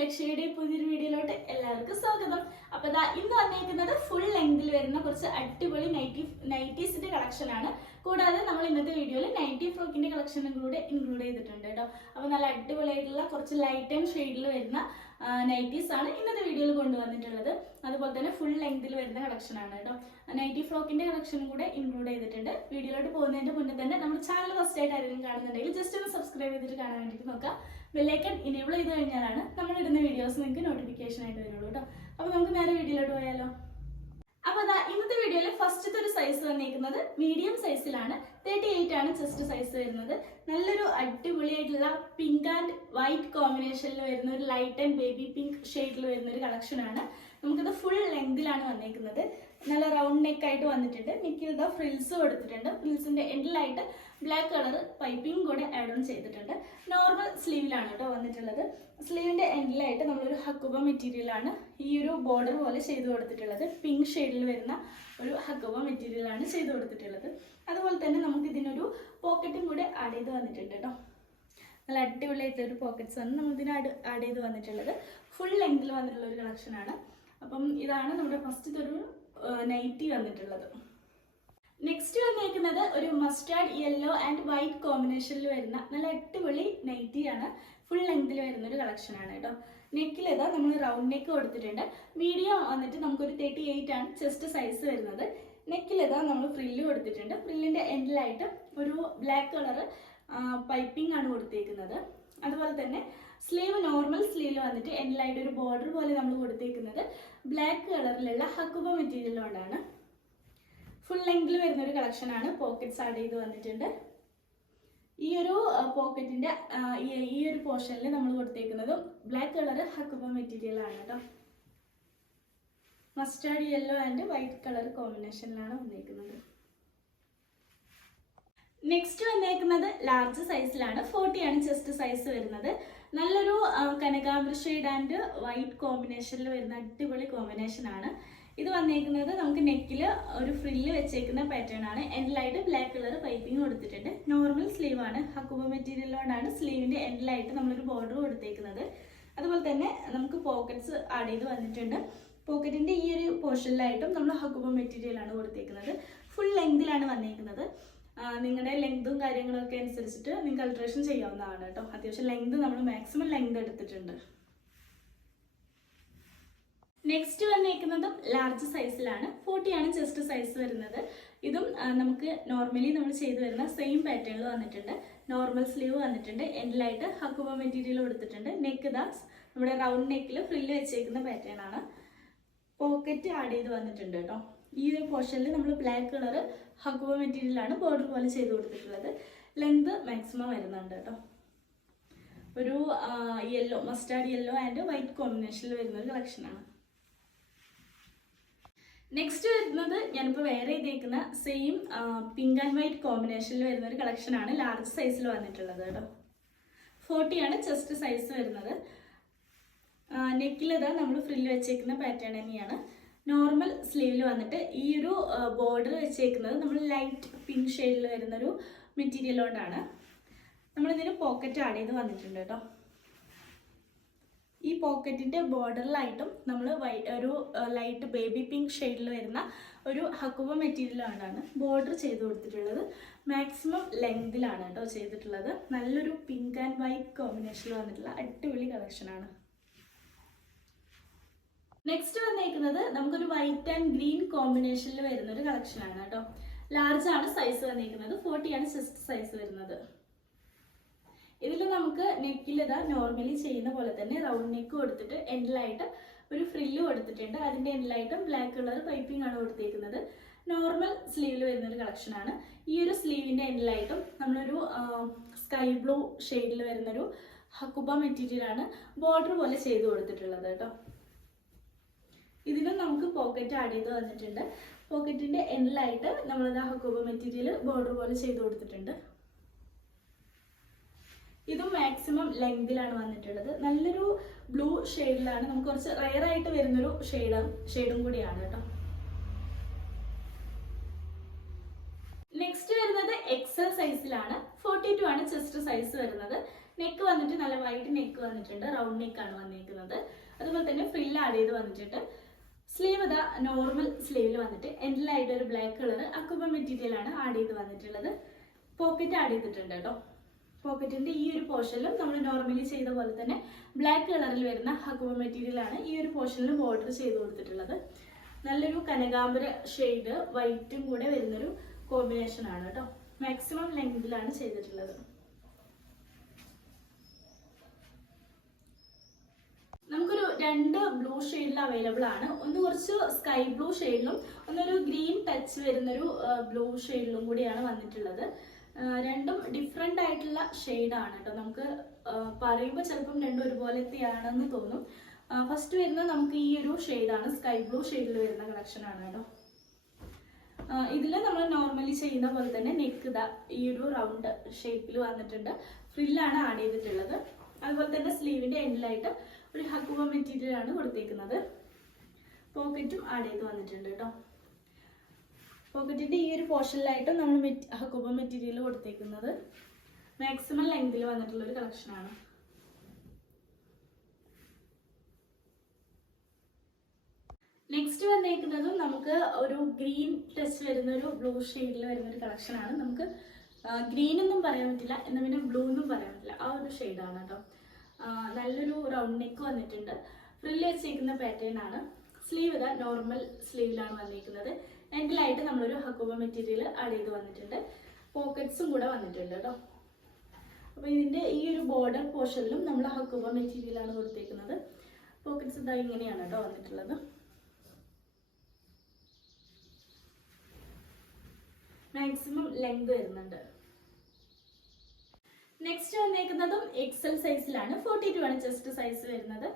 ലക്ഷ്യയുടെ പുതിയൊരു വീഡിയോയിലോട്ട് എല്ലാവർക്കും സ്വാഗതം. അപ്പൊ ദാ ഇന്ന് വന്നിരിക്കുന്നത് ഫുൾ ലെങ്തിൽ വരുന്ന കുറച്ച് അടിപൊളി നൈറ്റി നൈറ്റീസിന്റെ കളക്ഷൻ ആണ്. കൂടാതെ നമ്മൾ ഇന്നത്തെ വീഡിയോയിൽ നൈറ്റി ഫ്രോക്കിന്റെ കളക്ഷനും കൂടെ ഇൻക്ലൂഡ് ചെയ്തിട്ടുണ്ട് കേട്ടോ. അപ്പൊ നല്ല അടിപൊളിയായിട്ടുള്ള കുറച്ച് ലൈറ്റ് ആൻഡ് ഷെയ്ഡിൽ വരുന്ന നൈറ്റീസ് ആണ് ഇന്നത്തെ വീഡിയോയിൽ കൊണ്ടുവന്നിട്ടുള്ളത്. അതുപോലെ തന്നെ ഫുൾ ലെങ്തിൽ വരുന്ന കളക്ഷൻ ആണ് കേട്ടോ. നൈറ്റി ഫ്രോക്കിന്റെ കളക്ഷനും കൂടെ ഇൻക്ലൂഡ് ചെയ്തിട്ടുണ്ട്. വീഡിയോയിലോട്ട് പോകുന്നതിന്റെ മുന്നേ തന്നെ നമ്മുടെ ചാനൽ ഫസ്റ്റ് ആയിട്ട് ആരെങ്കിലും കാണുന്നുണ്ടെങ്കിൽ ജസ്റ്റ് ഒന്ന് സബ്സ്ക്രൈബ് ചെയ്തിട്ട് കാണാൻ വേണ്ടിയിട്ട് നോക്കാം ബെല്ലൈക്കൺ ഇനേബിൾ ചെയ്ത് കഴിഞ്ഞാലാണ് നമ്മൾ ഇടുന്ന വീഡിയോസ് നിങ്ങൾക്ക് നോട്ടിഫിക്കേഷൻ ആയിട്ട് വരുള്ളൂ കേട്ടോ അപ്പോൾ നമുക്ക് നേരെ വീഡിയോയിലോട്ട് പോയാലോ. അപ്പോൾ അതാ ഇന്നത്തെ വീഡിയോയിൽ ഫസ്റ്റത്തെ ഒരു സൈസ് വന്നിരിക്കുന്നത് മീഡിയം സൈസിലാണ് തേർട്ടി എയ്റ്റ് ആണ് ചെസ്റ്റ് സൈസ് വരുന്നത്. നല്ലൊരു അടിപൊളിയായിട്ടുള്ള പിങ്ക് ആൻഡ് വൈറ്റ് കോമ്പിനേഷനിൽ വരുന്ന ഒരു ലൈറ്റ് ആൻഡ് ബേബി പിങ്ക് ഷെയ്ഡിൽ വരുന്ന ഒരു കളക്ഷനാണ് നമുക്കത് ഫുൾ ലെങ്തിലാണ് വന്നേക്കുന്നത്. നല്ല റൗണ്ട് നെക്ക് ആയിട്ട് വന്നിട്ടുണ്ട്. നെക്കിൽ ഇതാ ഫ്രിൽസ് കൊടുത്തിട്ടുണ്ട്. ഫ്രിൽസിന്റെ എൻഡിലായിട്ട് ബ്ലാക്ക് കളർ പൈപ്പിംഗ് കൂടെ ആഡ് ഓൺ ചെയ്തിട്ടുണ്ട്. നോർമൽ സ്ലീവിലാണ് കേട്ടോ വന്നിട്ടുള്ളത്. സ്ലീവിന്റെ എൻഡിലായിട്ട് നമ്മളൊരു ഹക്കുബ മെറ്റീരിയലാണ് ഈ ഒരു ബോർഡർ പോലെ ചെയ്ത് കൊടുത്തിട്ടുള്ളത്. പിങ്ക് ഷെയ്ഡിൽ വരുന്ന ഒരു ഹക്കുബ മെറ്റീരിയലാണ് ചെയ്ത് കൊടുത്തിട്ടുള്ളത്. അതുപോലെ തന്നെ നമുക്ക് ഇതിനൊരു പോക്കറ്റും കൂടെ ആഡ് ചെയ്ത് വന്നിട്ടുണ്ട് കേട്ടോ. നല്ല അടിപൊളിയായിട്ടുള്ള ഒരു പോക്കറ്റ്സ് ആണ് നമ്മൾ ഇതിന് ആഡ് ആഡ് ചെയ്ത് വന്നിട്ടുള്ളത്. ഫുൾ ലെങ്തിൽ വന്നിട്ടുള്ള ഒരു കളക്ഷനാണ് അപ്പം ഇതാണ് നമ്മുടെ ഫസ്റ്റ് ഒരു നൈറ്റി വന്നിട്ടുള്ളത്. നെക്സ്റ്റ് വന്നിരിക്കുന്നത് ഒരു മസ്റ്റാർഡ് യെല്ലോ ആൻഡ് വൈറ്റ് കോമ്പിനേഷനിൽ വരുന്ന നല്ല അടിപൊളി നൈറ്റിയാണ് ഫുൾ ലെങ്തിൽ വരുന്ന ഒരു കളക്ഷനാണ് കേട്ടോ നെക്കിൽ ഇതാ നമ്മൾ റൗണ്ട് നെക്ക് കൊടുത്തിട്ടുണ്ട്. മീഡിയം വന്നിട്ട് നമുക്കൊരു തേർട്ടി എയ്റ്റ് ആണ് ചെസ്റ്റ് സൈസ് വരുന്നത്. നെക്കിൽ ഇതാ നമ്മൾ ഫ്രില്ല് കൊടുത്തിട്ടുണ്ട്. ഫ്രില്ലിന്റെ എൻഡിലായിട്ട് ഒരു ബ്ലാക്ക് കളർ പൈപ്പിംഗ് ആണ് കൊടുത്തേക്കുന്നത്. അതുപോലെ തന്നെ സ്ലീവ് നോർമൽ സ്ലീവ് വന്നിട്ട് എൻലൈഡ് ഒരു ബോർഡർ പോലെ നമ്മൾ കൊടുത്തേക്കുന്നത്. ബ്ലാക്ക് കളറിലുള്ള ഹക്കുബ മെറ്റീരിയൽ കൊണ്ടാണ്. ഫുൾ ലെങ്തിൽ വരുന്ന ഒരു കളക്ഷൻ ആണ് പോക്കറ്റ്സ് ആഡ് ചെയ്ത് വന്നിട്ടുണ്ട്. ഈ ഒരു പോക്കറ്റിന്റെ ഈ ഒരു പോർഷനിൽ നമ്മൾ കൊടുത്തേക്കുന്നത് ബ്ലാക്ക് കളർ ഹക്കുബ മെറ്റീരിയൽ ആണ് കേട്ടോ mustard yellow and white colour കോമ്പിനേഷനിലാണ് വന്നേക്കുന്നത്. നെക്സ്റ്റ് വന്നേക്കുന്നത് ലാർജ് സൈസിലാണ് ഫോർട്ടി ആണ് ചെസ്റ്റ് സൈസ് വരുന്നത്. നല്ലൊരു കനകാംബര ആൻഡ് വൈറ്റ് കോമ്പിനേഷനിൽ വരുന്ന അടിപൊളി കോമ്പിനേഷൻ ആണ്. ഇത് വന്നേക്കുന്നത് നമുക്ക് നെക്കിൽ ഒരു ഫ്രില്ല് വെച്ചേക്കുന്ന പാറ്റേൺ ആണ്. എൻഡിലായിട്ട് ബ്ലാക്ക് കളർ പൈപ്പിംഗ് കൊടുത്തിട്ടുണ്ട്. നോർമൽ സ്ലീവ് ആണ്. ഹക്കുബ മെറ്റീരിയൽ കൊണ്ടാണ് സ്ലീവിന്റെ എൻഡിലായിട്ട് നമ്മളൊരു ബോർഡർ കൊടുത്തേക്കുന്നത്. അതുപോലെ തന്നെ നമുക്ക് പോക്കറ്റ്സ് ആഡ് ചെയ്ത് വന്നിട്ടുണ്ട്. പോക്കറ്റിന്റെ ഈ ഒരു പോർഷനിലായിട്ടും നമ്മൾ ഹക്കുബ മെറ്റീരിയൽ ആണ് കൊടുത്തേക്കുന്നത്. ഫുൾ ലെങ്തിലാണ് വന്നേക്കുന്നത്. നിങ്ങളുടെ ലെങ്തും കാര്യങ്ങളൊക്കെ അനുസരിച്ചിട്ട് നിങ്ങൾക്ക് അൾട്രേഷൻ ചെയ്യാവുന്നതാണ് കേട്ടോ. അത്യാവശ്യം ലെങ്ത് നമ്മൾ മാക്സിമം ലെങ്ത് എടുത്തിട്ടുണ്ട്. നെക്സ്റ്റ് വന്നേക്കുന്നതും ലാർജ് സൈസിലാണ് ഫോർട്ടിയാണ് ചെസ്റ്റ് സൈസ് വരുന്നത്. ഇതും നമുക്ക് നോർമലി നമ്മൾ ചെയ്തു വരുന്ന സെയിം പാറ്റേണിൽ വന്നിട്ടുണ്ട്. നോർമൽ സ്ലീവ് വന്നിട്ടുണ്ട്. എൻഡിലായിട്ട് ഹക്കുമ മെറ്റീരിയൽ കൊടുത്തിട്ടുണ്ട് നെക്ക് ദാസ് നമ്മുടെ റൗണ്ട് നെക്കിൽ ഫ്രില്ല് വെച്ചേക്കുന്ന പാറ്റേൺ ആണ്. പോക്കറ്റ് ആഡ് ചെയ്ത് വന്നിട്ടുണ്ട് കേട്ടോ. ഈ ഒരു പോർഷനിൽ നമ്മൾ ബ്ലാക്ക് കളർ ഹക്കുബ മെറ്റീരിയലാണ് ബോർഡർ പോലെ ചെയ്ത് കൊടുത്തിട്ടുള്ളത്. ലെങ്ത് മാക്സിമം വരുന്നുണ്ട് കേട്ടോ. ഒരു yellow mustard yellow and white കോമ്പിനേഷനിൽ വരുന്ന ഒരു കളക്ഷനാണ് നെക്സ്റ്റ് വരുന്നത് ഞാനിപ്പോൾ വേറെ ചെയ്തേക്കുന്ന സെയിം പിങ്ക് ആൻഡ് വൈറ്റ് കോമ്പിനേഷനിൽ വരുന്ന ഒരു കളക്ഷനാണ് ലാർജ് സൈസിൽ വന്നിട്ടുള്ളത് കേട്ടോ. ഫോർട്ടിയാണ് ചെസ്റ്റ് സൈസ് വരുന്നത്. നെക്കിലിതാ നമ്മൾ ഫ്രില്ല് വെച്ചേക്കുന്ന പാറ്റേൺ തന്നെയാണ്. നോർമൽ സ്ലീവിൽ വന്നിട്ട് ഈ ഒരു ബോർഡർ വെച്ചേക്കുന്നത് നമ്മൾ ലൈറ്റ് പിങ്ക് ഷെയ്ഡിൽ വരുന്നൊരു മെറ്റീരിയൽ കൊണ്ടാണ്. നമ്മളിതിന് പോക്കറ്റ് ആഡ് ചെയ്ത് വന്നിട്ടുണ്ട് കേട്ടോ ഈ പോക്കറ്റിന്റെ ബോർഡറിലായിട്ടും നമ്മൾ വൈ ഒരു ലൈറ്റ് ബേബി പിങ്ക് ഷെയ്ഡിൽ വരുന്ന ഒരു ഹക്കുബ മെറ്റീരിയലാണ് ബോർഡർ ചെയ്ത് കൊടുത്തിട്ടുള്ളത്. മാക്സിമം ലെങ്തിലാണ് കേട്ടോ ചെയ്തിട്ടുള്ളത്. നല്ലൊരു പിങ്ക് ആൻഡ് വൈറ്റ് കോമ്പിനേഷനിൽ വന്നിട്ടുള്ള അടിപൊളി കളക്ഷനാണ് നെക്സ്റ്റ് വന്നേക്കുന്നത് നമുക്കൊരു വൈറ്റ് ആൻഡ് ഗ്രീൻ കോമ്പിനേഷനിൽ വരുന്ന ഒരു കളക്ഷൻ ആണ് കേട്ടോ. ലാർജ് ആണ് സൈസ് വന്നേക്കുന്നത്. ഫോർട്ടി ആണ് ചെസ്റ്റ് സൈസ് വരുന്നത്. ഇതിൽ നമുക്ക് നെക്കിൽ ഇതാ നോർമലി ചെയ്യുന്ന പോലെ തന്നെ റൗണ്ട് നെക്ക് കൊടുത്തിട്ട് എൻഡിലായിട്ട് ഒരു ഫ്രില്ല് കൊടുത്തിട്ടുണ്ട്. അതിന്റെ എൻഡിലായിട്ടും ബ്ലാക്ക് കളർ പൈപ്പിംഗ് ആണ് കൊടുത്തേക്കുന്നത്. നോർമൽ സ്ലീവിൽ വരുന്ന ഒരു കളക്ഷനാണ് ഈ ഒരു സ്ലീവിന്റെ എൻഡിലായിട്ടും നമ്മളൊരു സ്കൈ ബ്ലൂ ഷെയ്ഡിൽ വരുന്നൊരു ഹക്കുബ മെറ്റീരിയൽ ആണ് ബോർഡർ പോലെ ചെയ്ത് കൊടുത്തിട്ടുള്ളത് കേട്ടോ. ഇതിലും നമുക്ക് പോക്കറ്റ് ആഡ് ചെയ്ത് തന്നിട്ടുണ്ട്. പോക്കറ്റിന്റെ എൻഡിലായിട്ട് നമ്മളത് ഹക്കോബ മെറ്റീരിയൽ ബോർഡർ പോലെ ചെയ്ത് കൊടുത്തിട്ടുണ്ട്. ഇതും മാക്സിമം ലെങ്തിലാണ് വന്നിട്ടുള്ളത്. നല്ലൊരു ബ്ലൂ ഷെയ്ഡിലാണ് നമുക്ക് കുറച്ച് റയർ ആയിട്ട് വരുന്നൊരു ഷെയ്ഡ് ഷെയ്ഡും കൂടിയാണ് കേട്ടോ. നെക്സ്റ്റ് വരുന്നത് എക്സൽ സൈസിലാണ് ഫോർട്ടി ടു ആണ് ചെസ്റ്റ് സൈസ് വരുന്നത്. നെക്ക് വന്നിട്ട് നല്ല വൈഡ് നെക്ക് വന്നിട്ടുണ്ട്. റൗണ്ട് നെക്ക് ആണ് വന്നിരിക്കുന്നത് അതുപോലെ തന്നെ ഫ്രില്ല് ആഡ് ചെയ്ത് വന്നിട്ടുണ്ട്. നോർമൽ സ്ലീവിൽ വന്നിട്ട് എൻഡിലായിട്ട് ഒരു ബ്ലാക്ക് കളർ അക്കുബ മെറ്റീരിയൽ ആണ് ആഡ് ചെയ്ത് വന്നിട്ടുള്ളത്. പോക്കറ്റ് ആഡ് ചെയ്തിട്ടുണ്ട് കേട്ടോ പോക്കറ്റിന്റെ ഈ ഒരു പോർഷനിലും നമ്മൾ നോർമലി ചെയ്ത പോലെ തന്നെ ബ്ലാക്ക് കളറിൽ വരുന്ന ഹക്കുബ മെറ്റീരിയൽ ആണ് ഈ ഒരു പോർഷനിലും ബോർഡർ ചെയ്ത് കൊടുത്തിട്ടുള്ളത്. നല്ലൊരു കനകാംബര ഷെയ്ഡ് വൈറ്റും കൂടെ വരുന്നൊരു കോമ്പിനേഷൻ ആണ് കേട്ടോ മാക്സിമം ലെങ്തിലാണ് ചെയ്തിട്ടുള്ളത്. നമുക്കൊരു രണ്ട് ബ്ലൂ ഷെയ്ഡിൽ അവൈലബിൾ ആണ്. ഒന്ന് കുറച്ച് സ്കൈ ബ്ലൂ ഷെയ്ഡിലും ഒന്നൊരു ഗ്രീൻ ടച്ച് വരുന്നൊരു ബ്ലൂ ഷെയ്ഡിലും കൂടിയാണ് വന്നിട്ടുള്ളത്. രണ്ടും ഡിഫറെന്റ് ആയിട്ടുള്ള ഷെയ്ഡാണ് കേട്ടോ നമുക്ക് പറയുമ്പോൾ ചിലപ്പം രണ്ടും ഒരുപോലത്തെയാണെന്ന് തോന്നും. ഫസ്റ്റ് വരുന്നത് നമുക്ക് ഈ ഒരു ഷെയ്ഡാണ് സ്കൈ ബ്ലൂ ഷെയ്ഡിൽ വരുന്ന കളക്ഷനാണ് കേട്ടോ ഇതിൽ നമ്മൾ നോർമലി ചെയ്യുന്ന പോലെ തന്നെ നെക്ക് ഇതാ ഈ ഒരു റൗണ്ട് ഷേപ്പിൽ വന്നിട്ടുണ്ട്. ഫ്രില്ലാണ് ആഡ് ചെയ്തിട്ടുള്ളത്. അതുപോലെ തന്നെ സ്ലീവിന്റെ എൻഡിലായിട്ട് ഒരു ഹക്കുവ മെറ്റീരിയൽ ആണ് കൊടുത്തേക്കുന്നത്. പോക്കറ്റും ആഡ് ചെയ്ത് വന്നിട്ടുണ്ട് കേട്ടോ പോക്കറ്റിന്റെ ഈ ഒരു പോർഷനിലായിട്ട് നമ്മൾ ഹക്കുബ മെറ്റീരിയൽ കൊടുത്തേക്കുന്നത്. മാക്സിമം ലെങ്തിൽ വന്നിട്ടുള്ള ഒരു കളക്ഷനാണ് നെക്സ്റ്റ് വന്നേക്കുന്നതും നമുക്ക് ഒരു ഗ്രീൻ ടച്ച് വരുന്ന ഒരു ബ്ലൂ ഷെയ്ഡിൽ വരുന്ന ഒരു കളക്ഷനാണ് നമുക്ക് ഗ്രീൻ എന്നും പറയാൻ പറ്റില്ല എന്നാൽ പിന്നെ ബ്ലൂ എന്നും പറയാൻ പറ്റില്ല. ആ ഒരു ഷെയ്ഡാണ് കേട്ടോ നല്ലൊരു റൗണ്ട് നെക്ക് വന്നിട്ടുണ്ട്. ഫ്രില്ല് വെച്ചേക്കുന്ന പാറ്റേൺ ആണ്. സ്ലീവ് ഇതാ നോർമൽ സ്ലീവിലാണ് വന്നിരിക്കുന്നത്. എൻഡിലായിട്ട് നമ്മളൊരു ഹക്കോബ മെറ്റീരിയൽ ആഡ് ചെയ്ത് വന്നിട്ടുണ്ട്. പോക്കറ്റ്സും കൂടെ വന്നിട്ടുണ്ട് കേട്ടോ അപ്പോൾ ഇതിന്റെ ഈ ഒരു ബോർഡർ പോർഷനിലും നമ്മൾ ഹക്കോബ മെറ്റീരിയലാണ് കൊടുത്തേക്കുന്നത്. പോക്കറ്റ്സ് ഇതാ ഇങ്ങനെയാണ് കേട്ടോ വന്നിട്ടുള്ളത്. മാക്സിമം ലെങ്ത് വരുന്നുണ്ട്. നെക്സ്റ്റ് വന്നേക്കുന്നതും എക്സൽ സൈസിലാണ് ഫോർട്ടി ടു ആണ് ചെസ്റ്റ് സൈസ് വരുന്നത്.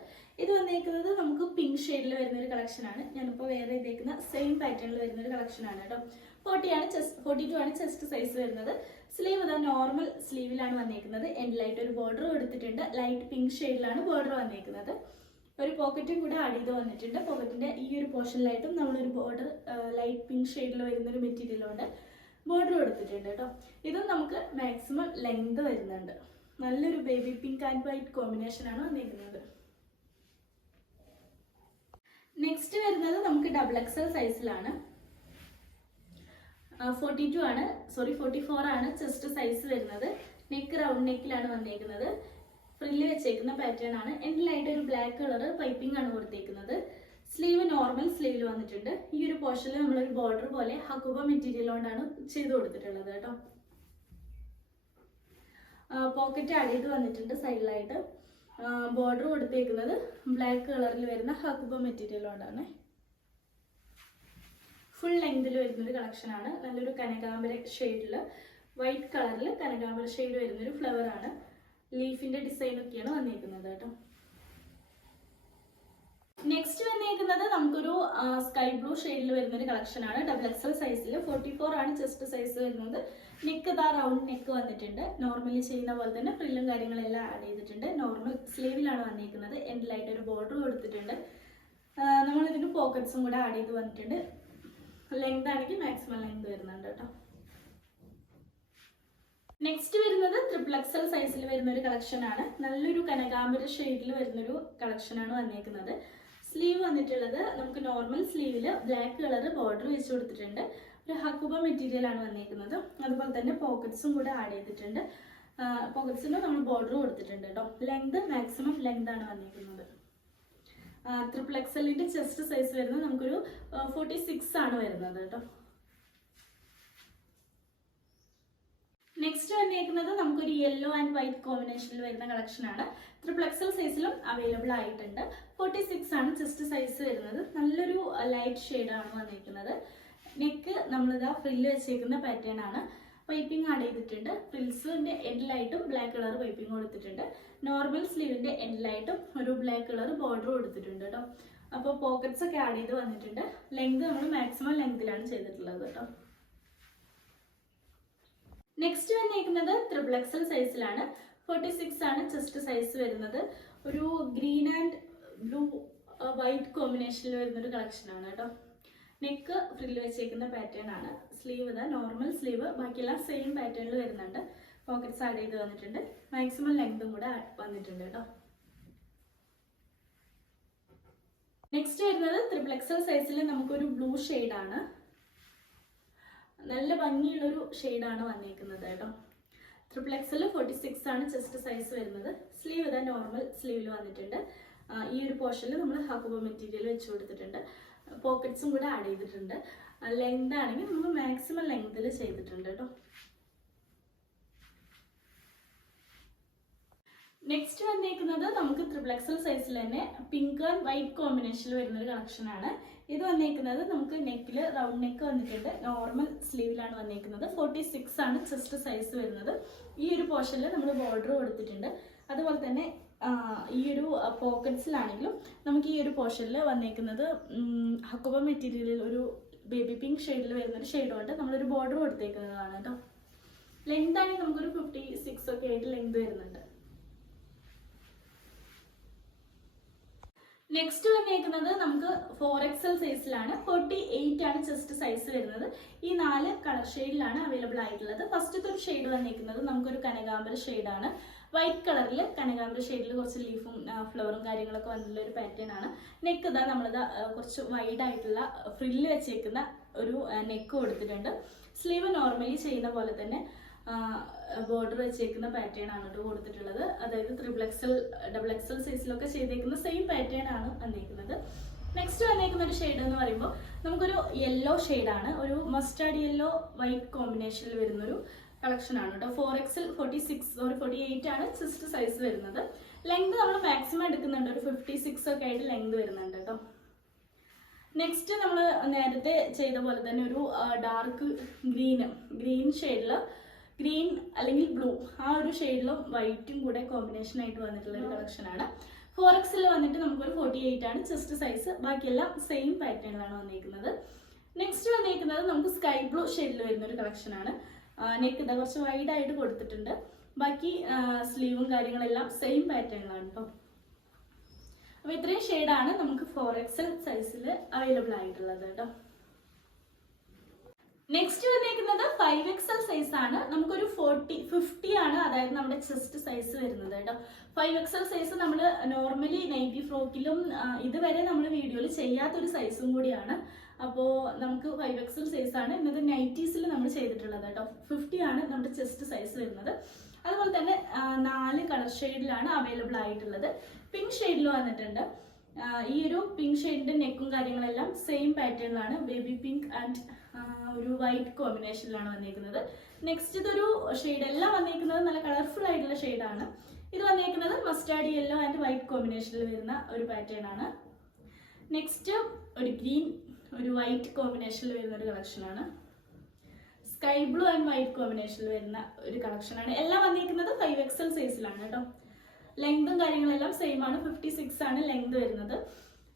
ഇത് വന്നേക്കുന്നത് നമുക്ക് പിങ്ക് ഷെയ്ഡിൽ വരുന്ന ഒരു ആണ്. ഞാനിപ്പോൾ വേറെ ഇതേക്കുന്ന സെയിം പാറ്റേണിൽ വരുന്ന ഒരു ആണ് കേട്ടോ. ഫോർട്ടി ആണ് ചെസ്റ്റ് ഫോർട്ടി ടു ആണ് ചെസ്റ്റ് സൈസ് വരുന്നത്. സ്ലീവ് അതാ നോർമൽ സ്ലീവിലാണ് വന്നേക്കുന്നത്. എൻഡിലായിട്ട് ഒരു ബോർഡർ കൊടുത്തിട്ടുണ്ട് ലൈറ്റ് പിങ്ക് ഷെയ്ഡിലാണ് ബോർഡർ വന്നേക്കുന്നത്. ഒരു പോക്കറ്റും കൂടെ ആഡ് ചെയ്ത് വന്നിട്ടുണ്ട്. പോക്കറ്റിന്റെ ഈ ഒരു പോർഷനിലായിട്ടും നമ്മളൊരു ബോർഡർ ലൈറ്റ് പിങ്ക് ഷെയ്ഡിൽ വരുന്ന ഒരു മെറ്റീരിയലുണ്ട് ബോർഡർ കൊടുത്തിട്ടുണ്ട് കേട്ടോ. ഇതും നമുക്ക് മാക്സിമം ലെങ്ത് വരുന്നുണ്ട്. നല്ലൊരു baby pink and white combination ആണ് വന്നിരിക്കുന്നത്. നെക്സ്റ്റ് വരുന്നത് നമുക്ക് ഡബിൾ എക്സൽ സൈസിലാണ് ഫോർട്ടി ടു ആണ്. സോറി ഫോർട്ടി ഫോർ ആണ് ചെസ്റ്റ് സൈസ് വരുന്നത്. നെക്ക് റൗണ്ട് നെക്കിലാണ് വന്നേക്കുന്നത് ഫ്രില്ല് വെച്ചേക്കുന്ന പാറ്റേൺ ആണ്. എൻഡിലായിട്ട് ഒരു ബ്ലാക്ക് കളർ പൈപ്പിംഗ് ആണ് കൊടുത്തേക്കുന്നത്. സ്ലീവ് നോർമൽ സ്ലീവിൽ വന്നിട്ടുണ്ട്. ഈ ഒരു പോർഷനിൽ നമ്മളൊരു ബോർഡർ പോലെ ഹക്കുബ മെറ്റീരിയൽ കൊണ്ടാണ് ചെയ്ത് കൊടുത്തിട്ടുള്ളത് കേട്ടോ. പോക്കറ്റ് ആഡ് ചെയ്ത് വന്നിട്ടുണ്ട് സൈഡിലായിട്ട്. ബോർഡർ കൊടുത്തേക്കുന്നത് ബ്ലാക്ക് കളറിൽ വരുന്ന ഹക്കുബ മെറ്റീരിയൽ കൊണ്ടാണ്. ഫുൾ ലെങ്തിൽ വരുന്നൊരു കളക്ഷനാണ് നല്ലൊരു കനകാമ്പര ഷെയ്ഡിൽ വൈറ്റ് കളറിൽ കനകാമ്പര ഷെയ്ഡ് വരുന്നൊരു ലീഫിന്റെ ഡിസൈൻ ഒക്കെയാണ് വന്നിരിക്കുന്നത് കേട്ടോ. നെക്സ്റ്റ് വന്നേക്കുന്നത് നമുക്കൊരു സ്കൈ ബ്ലൂ ഷെയ്ഡിൽ വരുന്ന ഒരു കളക്ഷൻ ആണ്. ഡബിൾ എക്സൽ സൈസിൽ ഫോർട്ടി ഫോർ ആണ് ചെസ്റ്റ് സൈസ് വരുന്നത്. നെക്ക് ഇതാ റൗണ്ട് നെക്ക് വന്നിട്ടുണ്ട്. നോർമലി ചെയ്യുന്ന പോലെ തന്നെ ഫ്രില്ലും കാര്യങ്ങളെല്ലാം ആഡ് ചെയ്തിട്ടുണ്ട്. നോർമൽ സ്ലീവിലാണ് വന്നിരിക്കുന്നത് എൻഡിലായിട്ട് ഒരു ബോർഡർ കൊടുത്തിട്ടുണ്ട്. നമ്മൾ ഇതിന് പോക്കറ്റ്സും കൂടെ ആഡ് ചെയ്ത് വന്നിട്ടുണ്ട്. ലെങ്ത് ആണെങ്കിൽ മാക്സിമം ലെങ്ത് വരുന്നുണ്ട് കേട്ടോ. നെക്സ്റ്റ് വരുന്നത് ട്രിപ്പിൾ എക്സൽ സൈസിൽ വരുന്ന ഒരു കളക്ഷൻ ആണ്. നല്ലൊരു കനകാമ്പര ഷെയ്ഡിൽ വരുന്നൊരു ആണ് വന്നേക്കുന്നത്. സ്ലീവ് വന്നിട്ടുള്ളത് നമുക്ക് നോർമൽ സ്ലീവിൽ ബ്ലാക്ക് കളർ ബോർഡർ വെച്ച് കൊടുത്തിട്ടുണ്ട്. ഒരു ഹക്കുബ മെറ്റീരിയൽ ആണ് വന്നിരിക്കുന്നത് അതുപോലെ തന്നെ പോക്കറ്റ്സും കൂടെ ആഡ് ചെയ്തിട്ടുണ്ട്. പോക്കറ്റ്സിന് നമ്മൾ ബോർഡർ കൊടുത്തിട്ടുണ്ട് കേട്ടോ ലെങ്ത് മാക്സിമം ലെങ്ത് ആണ് വന്നിരിക്കുന്നത് ത്രിപ്ലെക്സലിന്റെ ചെസ്റ്റ് സൈസ് വരുന്നത് നമുക്കൊരു ഫോർട്ടി സിക്സ് ആണ് വരുന്നത് കേട്ടോ നെക്സ്റ്റ് വന്നേക്കുന്നത് നമുക്കൊരു യെല്ലോ ആൻഡ് വൈറ്റ് കോമ്പിനേഷനിൽ വരുന്ന കളക്ഷൻ ആണ്. ട്രിപ്പിൾ എക്സൽ സൈസിലും അവൈലബിൾ ആയിട്ടുണ്ട്. ഫോർട്ടി സിക്സ് ആണ് ചെസ്റ്റ് സൈസ് വരുന്നത്. നല്ലൊരു ലൈറ്റ് ഷെയ്ഡ് ആണ് വന്നിരിക്കുന്നത് നെക്ക് നമ്മളിതാ ഫ്രില്ല് വെച്ചേക്കുന്ന പാറ്റേൺ ആണ്. പൈപ്പിംഗ് ആഡ് ചെയ്തിട്ടുണ്ട്. ഫ്രിൽസിന്റെ എൻഡിലായിട്ടും ബ്ലാക്ക് കളർ പൈപ്പിംഗ് കൊടുത്തിട്ടുണ്ട്. നോർമൽ സ്ലീവിന്റെ എൻഡിലായിട്ടും ഒരു ബ്ലാക്ക് കളർ ബോർഡർ കൊടുത്തിട്ടുണ്ട് കേട്ടോ അപ്പോൾ പോക്കറ്റ്സ് ഒക്കെ ആഡ് ചെയ്ത് വന്നിട്ടുണ്ട്. ലെങ്ത് നമ്മൾ മാക്സിമം ലെങ്തിലാണ് ചെയ്തിട്ടുള്ളത് കേട്ടോ നെക്സ്റ്റ് വന്നേക്കുന്നത് ത്രിപിൾ എക്സൽ സൈസിലാണ് ഫോർട്ടി സിക്സ് ആണ് ചെസ്റ്റ് സൈസ് വരുന്നത്. ഒരു ഗ്രീൻ ആൻഡ് ബ്ലൂ വൈറ്റ് കോമ്പിനേഷനിൽ വരുന്ന ഒരു കളക്ഷൻ ആണ് കേട്ടോ. നെക്ക് ഫ്രില്ല് വെച്ചേക്കുന്ന പാറ്റേൺ ആണ്. സ്ലീവ് ഇതാ നോർമൽ സ്ലീവ് ബാക്കിയെല്ലാം സെയിം പാറ്റേണിൽ വരുന്നുണ്ട്. പോക്കറ്റ്സ് ആഡ് ചെയ്ത് വന്നിട്ടുണ്ട്. മാക്സിമം ലെങ്തും കൂടെ വന്നിട്ടുണ്ട് കേട്ടോ. നെക്സ്റ്റ് വരുന്നത് ത്രിപ്ലെക്സൽ സൈസിൽ നമുക്കൊരു ബ്ലൂ ആണ്. നല്ല ഭംഗിയുള്ളൊരു ഷെയ്ഡാണ് വന്നിരിക്കുന്നത് കേട്ടോ. ട്രിപ്പിൾ എക്സൽ ഫോർട്ടി സിക്സ് ആണ് ചെസ്റ്റ് സൈസ് വരുന്നത്. സ്ലീവ് ഇതാ നോർമൽ സ്ലീവിൽ വന്നിട്ടുണ്ട്. ഈ ഒരു പോർഷനിൽ നമ്മൾ ഹക്കുബ മെറ്റീരിയൽ വെച്ച് കൊടുത്തിട്ടുണ്ട്. പോക്കറ്റ്സും കൂടെ ആഡ് ചെയ്തിട്ടുണ്ട്. ലെങ്ത് ആണെങ്കിൽ നമ്മൾ മാക്സിമം ലെങ്തിൽ ചെയ്തിട്ടുണ്ട് കേട്ടോ. നെക്സ്റ്റ് വന്നേക്കുന്നത് നമുക്ക് ത്രിപ്ലക്സൽ സൈസിൽ തന്നെ പിങ്ക് ആൻഡ് വൈറ്റ് കോമ്പിനേഷനിൽ വരുന്ന ഒരു കളക്ഷൻ ആണ്. ഇത് വന്നേക്കുന്നത് നമുക്ക് നെക്കിൽ റൗണ്ട് നെക്ക് വന്നിട്ടുണ്ട്. നോർമൽ സ്ലീവിലാണ് വന്നേക്കുന്നത്. ഫോർട്ടി സിക്സ് ആണ് ചെസ്റ്റ് സൈസ് വരുന്നത്. ഈ ഒരു പോർഷനിൽ നമ്മൾ ബോർഡർ കൊടുത്തിട്ടുണ്ട്. അതുപോലെ തന്നെ ഈ ഒരു പോക്കറ്റ്സിലാണെങ്കിലും നമുക്ക് ഈ ഒരു പോർഷനിൽ വന്നേക്കുന്നത് ഹക്കുബ മെറ്റീരിയലിൽ ഒരു ബേബി പിങ്ക് ഷെയ്ഡിൽ വരുന്ന ഒരു ഷെയ്ഡ് കൊണ്ട് നമ്മളൊരു ബോർഡർ കൊടുത്തേക്കുന്നതാണ് കേട്ടോ. ലെങ്ത് ആണെങ്കിൽ നമുക്കൊരു ഫിഫ്റ്റി സിക്സ് ഒക്കെ ആയിട്ട് ലെങ്ത് വരുന്നുണ്ട്. നെക്സ്റ്റ് വന്നേക്കുന്നത് നമുക്ക് ഫോർ എക്സൽ സൈസിലാണ് ഫോർട്ടി എയ്റ്റ് ആണ് ചെസ്റ്റ് സൈസ് വരുന്നത്. ഈ നാല് കളർ ഷെയ്ഡിലാണ് അവൈലബിൾ ആയിട്ടുള്ളത്. ഫസ്റ്റത്തെ ഒരു ഷെയ്ഡ് വന്നേക്കുന്നത് നമുക്കൊരു കനകാംബര ഷെയ്ഡാണ് വൈറ്റ് കളറിൽ കനകാംബര ഷെയ്ഡിൽ കുറച്ച് ലീഫും ഫ്ലവറും കാര്യങ്ങളൊക്കെ വന്നിട്ടുള്ള ഒരു പാറ്റേൺ ആണ്. നെക്ക് ഇതാ നമ്മളിത് കുറച്ച് വൈഡ് ആയിട്ടുള്ള ഫ്രില്ല് വെച്ചേക്കുന്ന ഒരു നെക്ക് കൊടുത്തിട്ടുണ്ട് സ്ലീവ് നോർമലി ചെയ്യുന്ന പോലെ തന്നെ ബോർഡർ വെച്ചേക്കുന്ന പാറ്റേൺ ആണ് കേട്ടോ കൊടുത്തിട്ടുള്ളത്. അതായത് ത്രിബിൾ എക്സൽ ഡബിൾ എക്സൽ സൈസിലൊക്കെ ചെയ്തേക്കുന്ന സെയിം പാറ്റേൺ ആണ് വന്നേക്കുന്നത്. നെക്സ്റ്റ് വന്നേക്കുന്ന ഒരു ഷെയ്ഡ് എന്ന് പറയുമ്പോൾ നമുക്കൊരു യെല്ലോ ആണ്. ഒരു മസ്റ്റാർഡ് യെല്ലോ വൈറ്റ് കോമ്പിനേഷനിൽ വരുന്നൊരു കളക്ഷൻ ആണ് കേട്ടോ. ഫോർ എക്സിൽ ഫോർട്ടി സിക്സ് ഒരു ഫോർട്ടി എയ്റ്റ് ആണ് ചെസ്റ്റ് സൈസ് വരുന്നത്. ലെങ്ത് നമ്മൾ മാക്സിമം എടുക്കുന്നുണ്ട്. ഒരു ഫിഫ്റ്റി സിക്സ് ഒക്കെ ആയിട്ട് ലെങ്ത് വരുന്നുണ്ട് കേട്ടോ. നെക്സ്റ്റ് നമ്മൾ നേരത്തെ ചെയ്ത പോലെ തന്നെ ഒരു ഡാർക്ക് ഗ്രീൻ ഗ്രീൻ ഷെയ്ഡിൽ ഗ്രീൻ അല്ലെങ്കിൽ ബ്ലൂ ആ ഒരു ഷെയ്ഡിലും വൈറ്റും കൂടെ കോമ്പിനേഷൻ ആയിട്ട് വന്നിട്ടുള്ള ഒരു കളക്ഷൻ ആണ്. ഫോർ എക്സിൽ വന്നിട്ട് നമുക്കൊരു ഫോർട്ടി എയ്റ്റ് ആണ്. ചെസ്റ്റ് സൈസ് ബാക്കിയെല്ലാം സെയിം പാറ്റേണിലാണ് വന്നിരിക്കുന്നത് നെക്സ്റ്റ് വന്നിരിക്കുന്നത് നമുക്ക് സ്കൈ ബ്ലൂ ഷെയ്ഡിൽ വരുന്ന ഒരു കളക്ഷൻ ആണ്. നെക്ക് ഇതാ കുറച്ച് വൈഡ് ആയിട്ട് കൊടുത്തിട്ടുണ്ട്. ബാക്കി സ്ലീവും കാര്യങ്ങളെല്ലാം സെയിം പാറ്റേണിലാണ് കേട്ടോ അപ്പൊ ഇത്രയും ഷെയ്ഡാണ് നമുക്ക് ഫോർ എക്സൽ സൈസിൽ അവൈലബിൾ ആയിട്ടുള്ളത് കേട്ടോ നെക്സ്റ്റ് വന്നേക്കുന്നത് ഫൈവ് എക്സൽ സൈസ് ആണ്. നമുക്കൊരു ഫോർട്ടി ഫിഫ്റ്റി ആണ് അതായത് നമ്മുടെ ചെസ്റ്റ് സൈസ് വരുന്നത് കേട്ടോ. ഫൈവ് എക്സൽ സൈസ് നമ്മൾ നോർമലി നൈറ്റി ഫ്രോക്കിലും ഇതുവരെ നമ്മൾ വീഡിയോയിൽ ചെയ്യാത്തൊരു സൈസും കൂടിയാണ്. അപ്പോൾ നമുക്ക് ഫൈവ് എക്സൽ സൈസ് ആണ് ഇന്നത് നൈറ്റീസിൽ നമ്മൾ ചെയ്തിട്ടുള്ളത് കേട്ടോ. ഫിഫ്റ്റി ആണ് നമ്മുടെ ചെസ്റ്റ് സൈസ് വരുന്നത്. അതുപോലെ തന്നെ നാല് കളർ ഷെയ്ഡിലാണ് അവൈലബിൾ ആയിട്ടുള്ളത്. പിങ്ക് ഷെയ്ഡിൽ വന്നിട്ടുണ്ട്. ഈ ഒരു പിങ്ക് ഷെയ്ഡിന്റെ നെക്കും കാര്യങ്ങളെല്ലാം സെയിം പാറ്റേണിലാണ് ബേബി പിങ്ക് ആൻഡ് ഒരു വൈറ്റ് കോമ്പിനേഷനിലാണ് വന്നിരിക്കുന്നത് നെക്സ്റ്റ് ഇതൊരു ഷെയ്ഡ് എല്ലാം വന്നിരിക്കുന്നത് നല്ല കളർഫുൾ ആയിട്ടുള്ള ഷെയ്ഡാണ് ഇത് വന്നിരിക്കുന്നത് മസ്റ്റാർഡ് യെല്ലോ ആൻഡ് വൈറ്റ് കോമ്പിനേഷനിൽ വരുന്ന ഒരു പാറ്റേൺ ആണ്. നെക്സ്റ്റ് ഒരു ഗ്രീൻ ഒരു വൈറ്റ് കോമ്പിനേഷനിൽ വരുന്ന ഒരു കളക്ഷനാണ് സ്കൈ ബ്ലൂ ആൻഡ് വൈറ്റ് കോമ്പിനേഷനിൽ വരുന്ന ഒരു കളക്ഷനാണ് എല്ലാം വന്നിരിക്കുന്നത് ഫൈവ് എക്സൽ സൈസിലാണ് കേട്ടോ. ലെങ്തും കാര്യങ്ങളെല്ലാം സെയിം ആണ്. ഫിഫ്റ്റി സിക്സ് ആണ് ലെങ്ത് വരുന്നത്.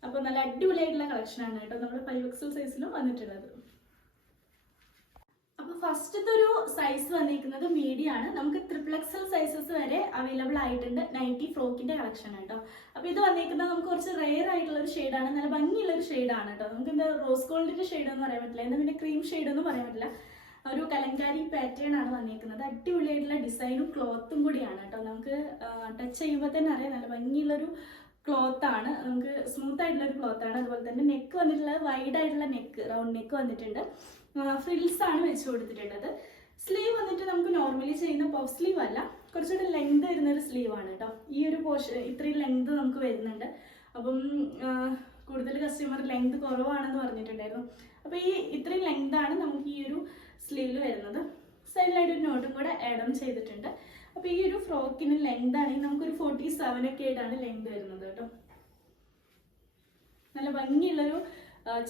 അപ്പോൾ നല്ല അടിപൊളിയായിട്ടുള്ള കളക്ഷനാണ് കേട്ടോ. നമ്മൾ ഫൈവ് എക്സൽ സൈസിലും വന്നിട്ടുള്ളത്. ഫസ്റ്റത്തെ ഒരു സൈസ് വന്നിരിക്കുന്നത് മീഡിയം ആണ്. നമുക്ക് ത്രിപ്ലക്സൽ സൈസസ് വരെ അവൈലബിൾ ആയിട്ടുണ്ട്. നയന്റി ഫ്രോക്കിന്റെ കളക്ഷൻ കേട്ടോ അപ്പൊ ഇത് വന്നിരിക്കുന്നത് നമുക്ക് കുറച്ച് റെയർ ആയിട്ടുള്ള ഒരു ഷെയ്ഡാണ് നല്ല ഭംഗിയുള്ള ഒരു ഷെയ്ഡാണ് കേട്ടോ നമുക്ക് എന്താ റോസ് ഗോൾഡിന്റെ ഷെയ്ഡ് എന്ന് പറയാൻ പറ്റില്ല. എന്താ പിന്നെ ക്രീം ഷെയ്ഡ് എന്ന് പറയാൻ പറ്റില്ല. ഒരു കലങ്കാരി പാറ്റേൺ ആണ് വന്നിരിക്കുന്നത്. അടിപൊളിയായിട്ടുള്ള ഡിസൈനും ക്ലോത്തും കൂടിയാണ് കേട്ടോ നമുക്ക് ടച്ച് ചെയ്യുമ്പോൾ തന്നെ അറിയാം. നല്ല ഭംഗിയുള്ളൊരു ക്ലോത്ത് ആണ്. നമുക്ക് സ്മൂത്ത് ആയിട്ടുള്ള ഒരു ക്ലോത്ത് ആണ്. അതുപോലെ തന്നെ നെക്ക് വന്നിട്ടുള്ള വൈഡ് ആയിട്ടുള്ള നെക്ക് റൗണ്ട് നെക്ക് വന്നിട്ടുണ്ട്. ഫ്രിൽസ് ആണ് വെച്ച് കൊടുത്തിട്ടുള്ളത്. സ്ലീവ് വന്നിട്ട് നമുക്ക് നോർമലി ചെയ്യുന്ന പഫ് സ്ലീവ് അല്ല കുറച്ചുകൂടി ലെങ്ത് വരുന്ന ഒരു സ്ലീവ് ആണ് കേട്ടോ ഈ ഒരു പോർഷൻ ഇത്രയും ലെങ്ത് നമുക്ക് വരുന്നുണ്ട്. അപ്പം കൂടുതൽ കസ്റ്റമർ ലെങ്ത് കുറവാണെന്ന് പറഞ്ഞിട്ടുണ്ടായിരുന്നു. അപ്പോൾ ഈ ഇത്രയും ലെങ്ത് ആണ് നമുക്ക് ഈ ഒരു സ്ലീവിൽ വരുന്നത്. സൈഡിലായിട്ട് ഒരു നോട്ടും കൂടെ ആഡ് ഓൺ ചെയ്തിട്ടുണ്ട്. അപ്പോൾ ഈ ഒരു ഫ്രോക്കിന് ലെങ്ത് ആണെങ്കിൽ നമുക്കൊരു ഫോർട്ടി സെവൻ ഒക്കെ ആയിട്ടാണ് ലെങ്ത് വരുന്നത് കേട്ടോ. നല്ല ഭംഗിയുള്ളൊരു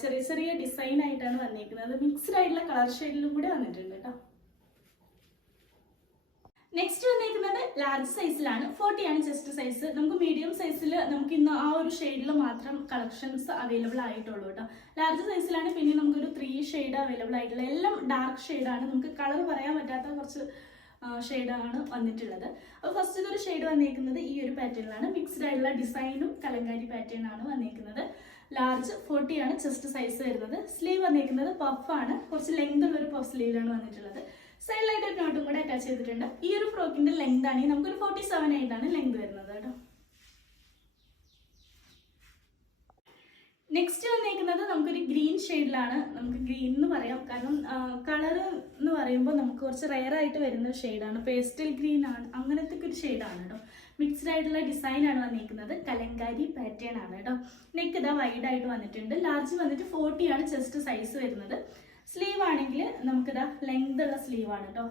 ചെറിയ ചെറിയ ഡിസൈൻ ആയിട്ടാണ് വന്നിരിക്കുന്നത് മിക്സ്ഡ് ആയിട്ടുള്ള കളർ ഷെയ്ഡിലും കൂടെ വന്നിട്ടുണ്ട് കേട്ടോ. നെക്സ്റ്റ് വന്നിരിക്കുന്നത് ലാർജ് സൈസിലാണ് ഫോർട്ടി ആണ് ചെസ്റ്റ് സൈസ് നമുക്ക് മീഡിയം സൈസിൽ നമുക്ക് ഇന്ന് ആ ഒരു ഷെയ്ഡിൽ മാത്രം കളക്ഷൻസ് അവൈലബിൾ ആയിട്ടുള്ളൂ കേട്ടോ. ലാർജ് സൈസിലാണ് പിന്നെ നമുക്കൊരു ത്രീ ഷെയ്ഡ് അവൈലബിൾ ആയിട്ടുള്ള എല്ലാം ഡാർക്ക് ഷെയ്ഡാണ് നമുക്ക് കളർ പറയാൻ പറ്റാത്ത കുറച്ച് ഷെയ്ഡാണ് വന്നിട്ടുള്ളത്. അപ്പോൾ ഫസ്റ്റ് ഇതൊരു ഷെയ്ഡ് വന്നിരിക്കുന്നത് ഈ ഒരു പാറ്റേണിലാണ് മിക്സ്ഡ് ആയിട്ടുള്ള ഡിസൈനും കലങ്കാരി പാറ്റേൺ ആണ് വന്നിരിക്കുന്നത് ലാർജ് ഫോർട്ടി ആണ് ചെസ്റ്റ് സൈസ് വരുന്നത്. സ്ലീവ് വന്നിരിക്കുന്നത് പഫ് ആണ്. കുറച്ച് ലെങ്ത് ഉള്ള ഒരു പഫ് സ്ലീവിലാണ് വന്നിട്ടുള്ളത്. സൈഡിലായിട്ട് ഒരു നോട്ടും കൂടെ അറ്റാച്ച് ചെയ്തിട്ടുണ്ട്. ഈ ഒരു ഫ്രോക്കിന്റെ ലെങ്ത് ആണെങ്കിൽ നമുക്കൊരു ഫോർട്ടി സെവൻ ആയിട്ടാണ് ലെങ്ത് വരുന്നത് കേട്ടോ. നെക്സ്റ്റ് വന്നേക്കുന്നത് നമുക്കൊരു ഗ്രീൻ ഷെയ്ഡിലാണ് നമുക്ക് ഗ്രീൻ എന്ന് പറയാം. കാരണം കളർ എന്ന് പറയുമ്പോൾ നമുക്ക് കുറച്ച് റെയർ ആയിട്ട് വരുന്ന ഷെയ്ഡാണ് പേസ്റ്റൽ ഗ്രീൻ ആണ്. അങ്ങനത്തെ ഒരു ഷെയ്ഡാണ് കേട്ടോ മിക്സ്ഡ് ആയിട്ടുള്ള ഡിസൈൻ ആണ് വന്നിരിക്കുന്നത് കലങ്കാരി പാറ്റേൺ ആണ് കേട്ടോ നെക്ക് ഇതാ വൈഡ് ആയിട്ട് വന്നിട്ടുണ്ട്. ലാർജ് വന്നിട്ട് ഫോർട്ടി ആണ് ചെസ്റ്റ് സൈസ് വരുന്നത്. സ്ലീവ് ആണെങ്കിൽ നമുക്കിതാ ലെങ്ത് ഉള്ള സ്ലീവ് ആണ് കേട്ടോ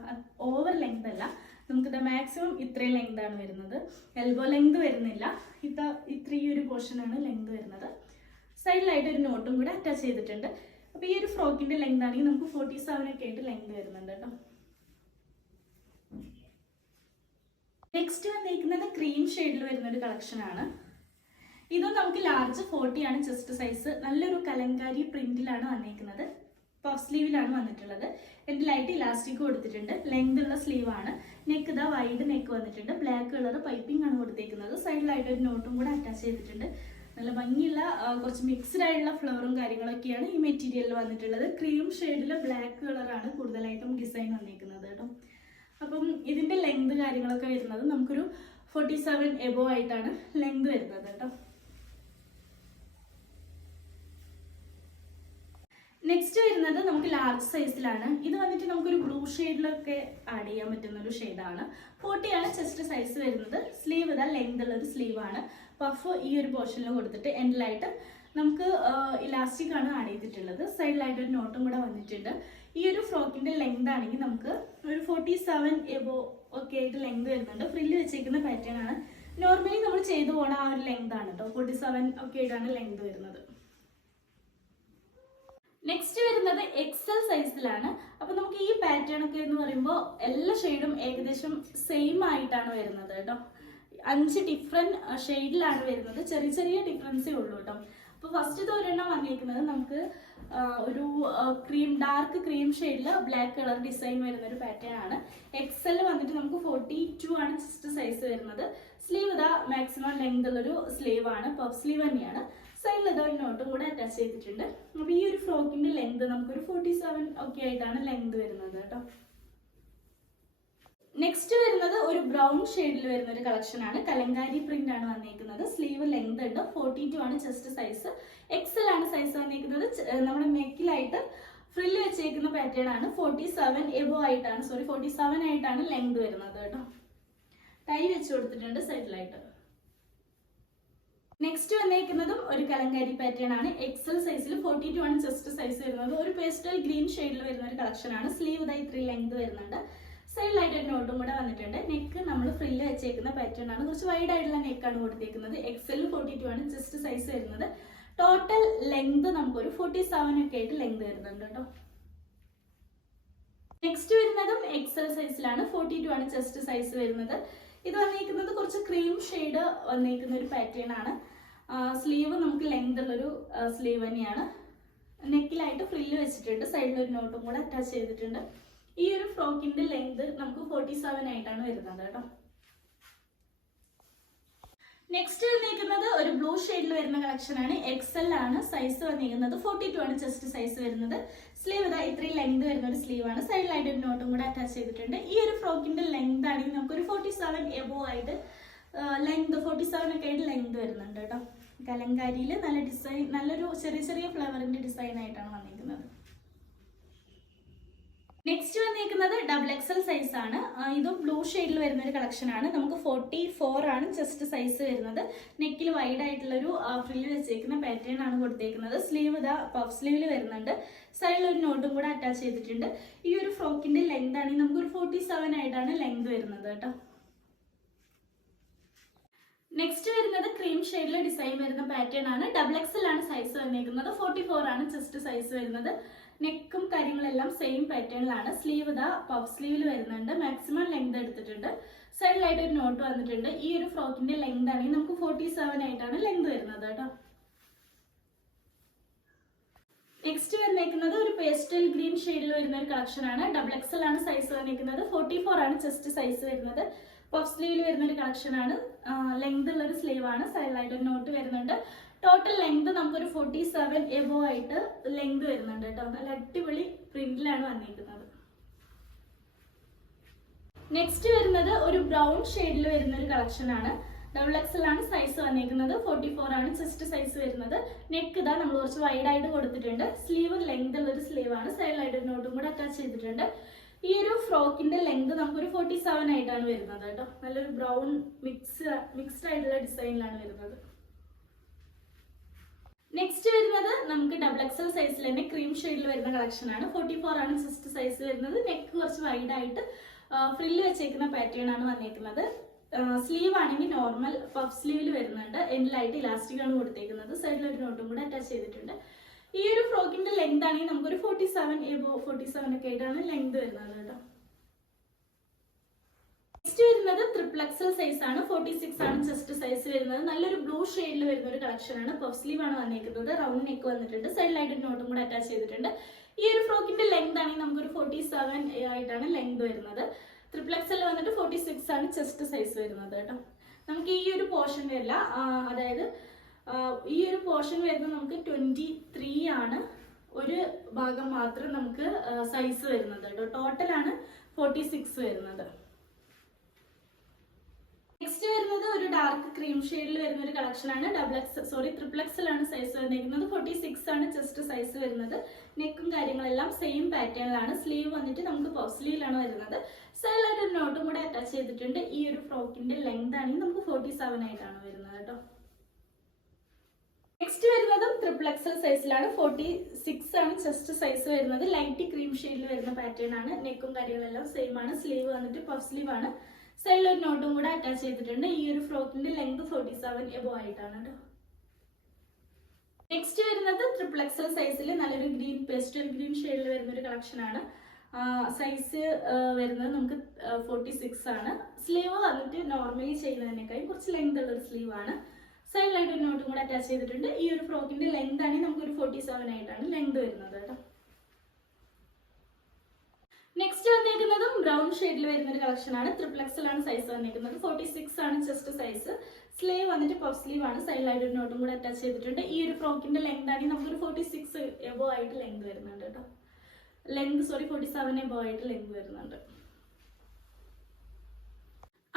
ഓവർ ലെങ്ത് അല്ല. നമുക്കിതാ മാക്സിമം ഇത്രയും ലെങ്ത് ആണ് വരുന്നത്. എൽബോ ലെങ്ത് വരുന്നില്ല. ഇതാ ഇത്രയും ഒരു പോർഷൻ ആണ് ലെങ്ത് വരുന്നത്. സൈഡിലായിട്ട് ഒരു നോട്ടും കൂടെ അറ്റാച്ച് ചെയ്തിട്ടുണ്ട്. അപ്പോൾ ഈ ഒരു ഫ്രോക്കിന്റെ ലെങ്ത് ആണെങ്കിൽ നമുക്ക് ഫോർട്ടി സെവൻ ഒക്കെ ആയിട്ട് ലെങ്ത് വരുന്നുണ്ട് കേട്ടോ. നെക്സ്റ്റ് വന്നിരിക്കുന്നത് ക്രീം ഷെയ്ഡിൽ വരുന്ന ഒരു കളക്ഷൻ ആണ്. ഇതും നമുക്ക് ലാർജ് ഫോർട്ടി ആണ് ചെസ്റ്റ് സൈസ് നല്ലൊരു കലങ്കാരി പ്രിന്റിലാണ് വന്നിരിക്കുന്നത്. പഫ് സ്ലീവിലാണ് വന്നിട്ടുള്ളത്. ലൈറ്റ് ഇലാസ്റ്റിക് കൊടുത്തിട്ടുണ്ട് ലെങ്ത് ഉള്ള സ്ലീവ് ആണ്. നെക്ക് ഇതാ വൈഡ് നെക്ക് വന്നിട്ടുണ്ട്. ബ്ലാക്ക് കളർ പൈപ്പിംഗ് ആണ് കൊടുത്തേക്കുന്നത്. സൈഡിലായിട്ട് ഒരു നോട്ടും കൂടെ അറ്റാച്ച് ചെയ്തിട്ടുണ്ട്. നല്ല ഭംഗിയുള്ള കുറച്ച് മിക്സ്ഡ് ആയിട്ടുള്ള ഫ്ലവറും കാര്യങ്ങളൊക്കെയാണ് ഈ മെറ്റീരിയലിൽ വന്നിട്ടുള്ളത്. ക്രീം ഷെയ്ഡിൽ ബ്ലാക്ക് കളറാണ് കൂടുതലായിട്ടും ഡിസൈൻ വന്നിരിക്കുന്നത് കേട്ടോ. അപ്പം ഇതിന്റെ ലെങ്ത് കാര്യങ്ങളൊക്കെ വരുന്നത് നമുക്കൊരു ഫോർട്ടി സെവൻ എബോ ആയിട്ടാണ് ലെങ്ത് വരുന്നത് കേട്ടോ. നെക്സ്റ്റ് വരുന്നത് നമുക്ക് ലാർജ് സൈസിലാണ് ഇത് വന്നിട്ട് നമുക്കൊരു ബ്ലൂ ഷെയ്ഡിലൊക്കെ ആഡ് ചെയ്യാൻ പറ്റുന്ന ഒരു ഷെയ്ഡാണ് ഫോർട്ടിയാണ് ചെസ്റ്റ് സൈസ് വരുന്നത്. സ്ലീവ് ഇതാ ലെങ്ത് ഉള്ള ഒരു സ്ലീവ് ആണ്. പഫ് ഈ ഒരു പോർഷനിൽ കൊടുത്തിട്ട് എൻഡിലായിട്ട് നമുക്ക് ഇലാസ്റ്റിക് ആണ് ആഡ് ചെയ്തിട്ടുള്ളത്. സൈഡിലായിട്ട് ഒരു നോട്ടും കൂടെ വന്നിട്ടുണ്ട്. ഈ ഒരു ഫ്രോക്കിന്റെ ലെങ്ത് ആണെങ്കിൽ നമുക്ക് ഒരു ഫോർട്ടി സെവൻ എബോ ഒക്കെ ആയിട്ട് ലെങ്ത് വരുന്നുണ്ട്. ഫ്രില്ല് വെച്ചേക്കുന്ന പാറ്റേൺ ആണ്. നോർമലി നമ്മൾ ചെയ്തു പോണ ആ ഒരു ലെങ്ത് ആണ് കേട്ടോ ഫോർട്ടി സെവൻ ഒക്കെ ആയിട്ടാണ് ലെങ്ത് വരുന്നത്. നെക്സ്റ്റ് വരുന്നത് എക്സൽ സൈസിലാണ് അപ്പൊ നമുക്ക് ഈ പാറ്റേൺ ഒക്കെ എന്ന് പറയുമ്പോൾ എല്ലാ ഷെയ്ഡും ഏകദേശം സെയിം ആയിട്ടാണ് വരുന്നത് കേട്ടോ അഞ്ച് ഡിഫറെന്റ് ഷെയ്ഡിലാണ് വരുന്നത്. ചെറിയ ചെറിയ ഡിഫറൻസേ ഉള്ളൂ കേട്ടോ. അപ്പോൾ ഫസ്റ്റ് ഒരെണ്ണം വന്നിരിക്കുന്നത് നമുക്ക് ഒരു ക്രീം ഡാർക്ക് ക്രീം ഷെയ്ഡിൽ ബ്ലാക്ക് കളർ ഡിസൈൻ വരുന്ന ഒരു പാറ്റേൺ ആണ്. എക്സൽ വന്നിട്ട് നമുക്ക് ഫോർട്ടി ടു ആണ് ചെസ്റ്റ് സൈസ് വരുന്നത്. സ്ലീവ് ഇതാ മാക്സിമം ലെങ്ത് ഉള്ളൊരു സ്ലീവ് ആണ്. പഫ് സ്ലീവ് തന്നെയാണ്. സൈഡിൽ ഇതാ ഒരു കൂടെ അറ്റാച്ച് ചെയ്തിട്ടുണ്ട്. അപ്പോൾ ഈ ഒരു ഫ്രോക്കിന്റെ ലെങ്ത് നമുക്കൊരു ഫോർട്ടി സെവൻ ഒക്കെ ആയിട്ടാണ് ലെങ്ത് വരുന്നത് കേട്ടോ. നെക്സ്റ്റ് വരുന്നത് ഒരു ബ്രൗൺ ഷെയ്ഡിൽ വരുന്ന ഒരു കളക്ഷൻ ആണ്. കലങ്കാരി പ്രിന്റ് ആണ് വന്നിരിക്കുന്നത് സ്ലീവ് ലെങ്ത് ഉണ്ട്. ഫോർട്ടി ടു ആണ് ചെസ്റ്റ് സൈസ് എക്സൽ ആണ് സൈസ് വന്നിരിക്കുന്നത് നമ്മുടെ നെക്കിലായിട്ട് ഫ്രില്ല് വെച്ചേക്കുന്ന പാറ്റേൺ ആണ്. ഫോർട്ടി സെവൻ എബോ ആയിട്ടാണ് സോറി ഫോർട്ടി സെവൻ ആയിട്ടാണ് ലെങ്ത് വരുന്നത് കേട്ടോ. ടൈ വെച്ച് കൊടുത്തിട്ടുണ്ട് സൈഡിലായിട്ട് നെക്സ്റ്റ് വന്നേക്കുന്നതും ഒരു കലങ്കാരി പാറ്റേൺ ആണ്. എക്സൽ സൈസിൽ ഫോർട്ടി ടു ആണ് ചെസ്റ്റ് സൈസ് വരുന്നത്. ഒരു പേസ്റ്റൽ ഗ്രീൻ ഷെയ്ഡിൽ വരുന്ന ഒരു കളക്ഷൻ ആണ്. സ്ലീവ് ഇതായി ത്രീ ലെങ്ത് വരുന്നുണ്ട്. സൈഡിലായിട്ട് ഒരു നോട്ടും കൂടെ വന്നിട്ടുണ്ട്. നെക്ക് നമ്മൾ ഫ്രില്ല് വെച്ചേക്കുന്ന പാറ്റേൺ ആണ്. കുറച്ച് വൈഡ് ആയിട്ടുള്ള നെക്കാണ് കൊടുത്തേക്കുന്നത്. എക്സൽ ഫോർട്ടി ടു ആണ് ജസ്റ്റ് സൈസ് വരുന്നത്. ടോട്ടൽ ലെങ്ത് നമുക്കൊരു ഫോർട്ടി സെവൻ ഒക്കെ ആയിട്ട് ലെങ്ത് വരുന്നുണ്ട് കേട്ടോ. നെക്സ്റ്റ് വരുന്നതും എക്സൽ സൈസിലാണ് ഫോർട്ടി ടു ആണ് ചെസ്റ്റ് സൈസ് വരുന്നത്. ഇത് വന്നിരിക്കുന്നത് കുറച്ച് ക്രീം ഷെയ്ഡ് വന്നിരിക്കുന്ന ഒരു പാറ്റേൺ ആണ്. സ്ലീവ് നമുക്ക് ലെങ്ത് ഉള്ളൊരു സ്ലീവ് തന്നെയാണ്. നെക്കിലായിട്ട് ഫ്രില്ല് വെച്ചിട്ടുണ്ട്. സൈഡിൽ ഒരു നോട്ടും കൂടെ അറ്റാച്ച് ചെയ്തിട്ടുണ്ട്. ഈ ഒരു ഫ്രോക്കിന്റെ ലെങ്ത് നമുക്ക് ഫോർട്ടി സെവൻ ആയിട്ടാണ് വരുന്നത് കേട്ടോ. നെക്സ്റ്റ് വന്നിരിക്കുന്നത് ഒരു ബ്ലൂ ഷെയ്ഡിൽ വരുന്ന കളക്ഷൻ ആണ്. എക്സൽ ആണ്. സൈസ് വന്നിരിക്കുന്നത് ഫോർട്ടി ടു ആണ്. ചെസ്റ്റ് സൈസ് വരുന്നത്. സ്ലീവ് ഇതാ ഇത്രയും ലെങ്ത് വരുന്ന ഒരു സ്ലീവ് ആണ്. സൈഡിലായിട്ട് ഒരു നോട്ടും കൂടെ അറ്റാച്ച് ചെയ്തിട്ടുണ്ട്. ഈ ഒരു ഫ്രോക്കിന്റെ ലെങ്ത് ആണെങ്കിൽ നമുക്ക് ഒരു ഫോർട്ടി സെവൻ എബോ ആയിട്ട് ലെങ്ത് ഫോർട്ടി സെവൻ ഒക്കെ ആയിട്ട് ലെങ്ത് വരുന്നുണ്ട് കേട്ടോ. കലങ്കാരിയിൽ നല്ല ഡിസൈൻ നല്ലൊരു ചെറിയ ചെറിയ ഫ്ലവറിന്റെ ഡിസൈൻ ആയിട്ടാണ് വന്നിരിക്കുന്നത്. നെക്സ്റ്റ് വന്നിരിക്കുന്നത് ഡബിൾ എക്സൽ സൈസ് ആണ്. ഇതും ബ്ലൂ ഷെയ്ഡിൽ വരുന്ന ഒരു കളക്ഷൻ ആണ്. നമുക്ക് ഫോർട്ടി ഫോർ ആണ് ചെസ്റ്റ് സൈസ് വരുന്നത്. നെക്കിൽ വൈഡ് ആയിട്ടുള്ള ഒരു ഫ്രില്ല് വെച്ചേക്കുന്ന പാറ്റേൺ ആണ് കൊടുത്തേക്കുന്നത്. സ്ലീവ് ഇതാ പഫ് സ്ലീവിൽ വരുന്നുണ്ട്. സൈഡിൽ ഒരു നോട്ടും കൂടെ അറ്റാച്ച് ചെയ്തിട്ടുണ്ട്. ഈ ഒരു ഫ്രോക്കിന്റെ ലെങ്ത് ആണെങ്കിൽ നമുക്ക് ഒരു ഫോർട്ടി സെവൻ ആയിട്ടാണ് ലെങ്ത് വരുന്നത് കേട്ടോ. നെക്സ്റ്റ് വരുന്നത് ക്രീം ഷെയ്ഡിലെ ഡിസൈൻ വരുന്ന പാറ്റേൺ ആണ്. ഡബിൾ എക്സൽ ആണ് സൈസ് വന്നിരിക്കുന്നത് ഫോർട്ടി ഫോർ ആണ് ചെസ്റ്റ് സൈസ് വരുന്നത്. നെക്കും കാര്യങ്ങളെല്ലാം സെയിം പാറ്റേണിലാണ് സ്ലീവ് ഇതാ പഫ് സ്ലീവിൽ വരുന്നുണ്ട്. മാക്സിമം ലെങ്ത് എടുത്തിട്ടുണ്ട്. സൈഡിലായിട്ട് ഒരു നോട്ട് വന്നിട്ടുണ്ട്. ഈ ഒരു ഫ്രോക്കിന്റെ ലെങ്ത് ആണെങ്കിൽ നമുക്ക് ഫോർട്ടി സെവൻ ആയിട്ടാണ് ലെങ്ത് വരുന്നത് കേട്ടോ. നെക്സ്റ്റ് വന്നേക്കുന്നത് ഒരു പേസ്റ്റൽ ഗ്രീൻ ഷെയ്ഡിൽ വരുന്ന ഒരു കളക്ഷൻ ആണ്. ഡബിൾ എക്സൽ ആണ് സൈസ് വന്നിരിക്കുന്നത് ഫോർട്ടി ഫോർ ആണ് ചെസ്റ്റ് സൈസ് വരുന്നത്. പഫ് സ്ലീവിൽ വരുന്ന ഒരു കളക്ഷൻ ആണ്. ലെങ്ത് ഉള്ള ഒരു സ്ലീവ് ആണ്. സൈഡിലായിട്ട് ഒരു നോട്ട് വരുന്നുണ്ട്. ടോട്ടൽ ലെങ്ത് നമുക്കൊരു ഫോർട്ടി സെവൻ എബോ ആയിട്ട് ലെങ്ത് വരുന്നുണ്ട് കേട്ടോ. നല്ല അടിപൊളി പ്രിന്റിലാണ് വന്നിരിക്കുന്നത്. നെക്സ്റ്റ് വരുന്നത് ഒരു ബ്രൗൺ ഷെയ്ഡിൽ വരുന്ന ഒരു കളക്ഷൻ ആണ്. ഡബിൾ എക്സൽ ആണ് സൈസ് വന്നിരിക്കുന്നത്. ഫോർട്ടി ഫോർ ആണ് ചെസ്റ്റ് സൈസ് വരുന്നത്. നെക്ക് ഇതാ നമ്മൾ കുറച്ച് വൈഡ് ആയിട്ട് കൊടുത്തിട്ടുണ്ട്. സ്ലീവ് ലെങ്ത് ഉള്ള ഒരു സ്ലീവ് ആണ്. സൈഡിലായിട്ട് ഒരു നോട്ടും കൂടെ അറ്റാച്ച് ചെയ്തിട്ടുണ്ട്. ഈ ഒരു ഫ്രോക്കിന്റെ ലെങ്ത് നമുക്കൊരു ഫോർട്ടി സെവൻ ആയിട്ടാണ് വരുന്നത് കേട്ടോ. നല്ലൊരു ബ്രൗൺ മിക്സ് മിക്സ്ഡ് ആയിട്ടുള്ള ഡിസൈനിലാണ് വരുന്നത് നെക്സ്റ്റ് വരുന്നത് നമുക്ക് ഡബിൾ എക്സൽ സൈസിൽ തന്നെ ക്രീം ഷെയ്ഡിൽ വരുന്ന കളക്ഷൻ ആണ്. ഫോർട്ടി ഫോർ ആണ് ചെസ്റ്റ് സൈസ് വരുന്നത്. നെക്ക് കുറച്ച് വൈഡ് ആയിട്ട് ഫ്രില്ല് വെച്ചേക്കുന്ന പാറ്റേൺ ആണ് വന്നേക്കുന്നത്. സ്ലീവ് ആണെങ്കിൽ നോർമൽ പഫ് സ്ലീവിൽ വരുന്നുണ്ട്. എൻഡിലായിട്ട് ഇലാസ്റ്റിക് ആണ് കൊടുത്തേക്കുന്നത്. സൈഡിൽ ഒരു നോട്ടും കൂടെ അറ്റാച്ച് ചെയ്തിട്ടുണ്ട്. ഈ ഒരു ഫ്രോക്കിന്റെ ലെങ്ത് ആണെങ്കിൽ നമുക്കൊരു forty seven above forty seven ഒക്കെ ആയിട്ടാണ് ലെങ്ത് വരുന്നത് കേട്ടോ നെക്സ്റ്റ് എക്സൽ സൈസ് ആണ്. ഫോർട്ടി സിക്സ് ആണ് ചെസ്റ്റ് സൈസ് വരുന്നത്. നല്ലൊരു ബ്ലൂ ഷെയ്ഡിൽ വരുന്ന ഒരു കളക്ഷൻ ആണ്. പഫ് സ്ലീവ് ആണ് വന്നിരിക്കുന്നത് റൗണ്ട് നെക്ക് വന്നിട്ടുണ്ട്. സൈഡിലായിട്ട് നോട്ടും കൂടെ അറ്റാച്ച് ചെയ്തിട്ടുണ്ട്. ഈ ഒരു ഫ്രോക്കിന്റെ ലെങ്ത് ആണെങ്കിൽ നമുക്കൊരു ഫോർട്ടി സെവൻ ആയിട്ടാണ് ലെങ്ത് വരുന്നത്. ത്രിപ്ലക്സൽ വന്നിട്ട് ഫോർട്ടി സിക്സ് ആണ് ചെസ്റ്റ് സൈസ് വരുന്നത് കേട്ടോ. നമുക്ക് ഈ ഒരു പോർഷൻ വരില്ല. അതായത് ഈ ഒരു പോർഷൻ വരുന്നത് നമുക്ക് ട്വന്റി ത്രീ ആണ്. ഒരു ഭാഗം മാത്രം നമുക്ക് സൈസ് വരുന്നത് കേട്ടോ. ടോട്ടൽ ആണ് ഫോർട്ടി സിക്സ് വരുന്നത്. നെക്സ്റ്റ് വരുന്നത് ഒരു ഡാർക്ക് ക്രീം ഷെയ്ഡിൽ വരുന്ന ഒരു കളക്ഷൻ ആണ്. ഡബിൾ എക്സ് സോറി ത്രിപ്ലക്സിലാണ് സൈസ് വന്നിരിക്കുന്നത്. ഫോർട്ടി സിക്സ് ആണ് ചെസ്റ്റ് സൈസ് വരുന്നത്. നെക്കും കാര്യങ്ങളെല്ലാം സെയിം പാറ്റേണിലാണ് സ്ലീവ് വന്നിട്ട് നമുക്ക് പഫ് സ്ലീവിലാണ് വരുന്നത്. സൈഡിലായിട്ട് ഒരു നോട്ടും കൂടെ അറ്റാച്ച് ചെയ്തിട്ടുണ്ട്. ഈ ഒരു ഫ്രോക്കിന്റെ ലെങ്ത് ആണെങ്കിൽ നമുക്ക് ഫോർട്ടി സെവൻ ആയിട്ടാണ് വരുന്നത് കേട്ടോ. നെക്സ്റ്റ് വരുന്നതും ത്രിപ്ലക്സൽ സൈസിലാണ് ഫോർട്ടി സിക്സ് ആണ് ചെസ്റ്റ് സൈസ് വരുന്നത്. ലൈറ്റ് ക്രീം ഷെയ്ഡിൽ വരുന്ന പാറ്റേൺ ആണ്. നെക്കും കാര്യങ്ങളെല്ലാം സെയിം ആണ്. സ്ലീവ് വന്നിട്ട് പഫ് സ്ലീവ് ആണ്. സൈഡിൽ നോട്ടും കൂടെ അറ്റാച്ച് ചെയ്തിട്ടുണ്ട്. ഈ ഒരു ഫ്രോക്കിന്റെ ലെങ്ത് ഫോർട്ടി സെവൻ എബോ ആയിട്ടാണ് കേട്ടോ നെക്സ്റ്റ് വരുന്നത് ട്രിപ്പിൾ എക്സൽ സൈസിൽ നല്ലൊരു ഗ്രീൻ പേസ്റ്റൽ ഗ്രീൻ ഷെയ്ഡിൽ വരുന്ന ഒരു കളക്ഷൻ ആണ്. സൈസ് വരുന്നത് നമുക്ക് ഫോർട്ടി സിക്സ് ആണ്. സ്ലീവ് വന്നിട്ട് നോർമലി ചെയ്യുന്നതിനേക്കാളും കുറച്ച് ലെങ്ത് ഉള്ള ഒരു സ്ലീവ് ആണ് സൈഡിലായിട്ട് ഒരു നോട്ടും കൂടെ അറ്റാച്ച് ചെയ്തിട്ടുണ്ട്. ഈ ഒരു ഫ്രോക്കിന്റെ ലെങ്ത് ആണെങ്കിൽ നമുക്ക് ഒരു ഫോർട്ടി സെവൻ ആയിട്ടാണ് ലെങ്ത് വരുന്നത് കേട്ടോ നെക്സ്റ്റ് വന്നിരിക്കുന്നതും ബ്രൗൺ ഷെയ്ഡിൽ വരുന്ന ഒരു കളക്ഷൻ ആണ്. ത്രിപ്ലക്സിലാണ് സൈസ് വന്നിരിക്കുന്നത് ഫോർട്ടി സിക്സ് ആണ് ചെസ്റ്റ് സൈസ് സ്ലീവ് വന്നിട്ട് പഫ് സ്ലീവ് ആണ്. സൈഡിലായിട്ട് ഒരു നോട്ടും കൂടെ അറ്റാച്ച് ചെയ്തിട്ടുണ്ട്. ഈ ഒരു ഫ്രോക്കിന്റെ ലെങ്ത് ആണെങ്കിൽ നമുക്കൊരു ഫോർട്ടി സിക്സ് എബോ ആയിട്ട് ലെങ്ത് വരുന്നുണ്ട് കേട്ടോ. Length sorry forty seven above ആയിട്ട് ലെങ്ത് വരുന്നുണ്ട്.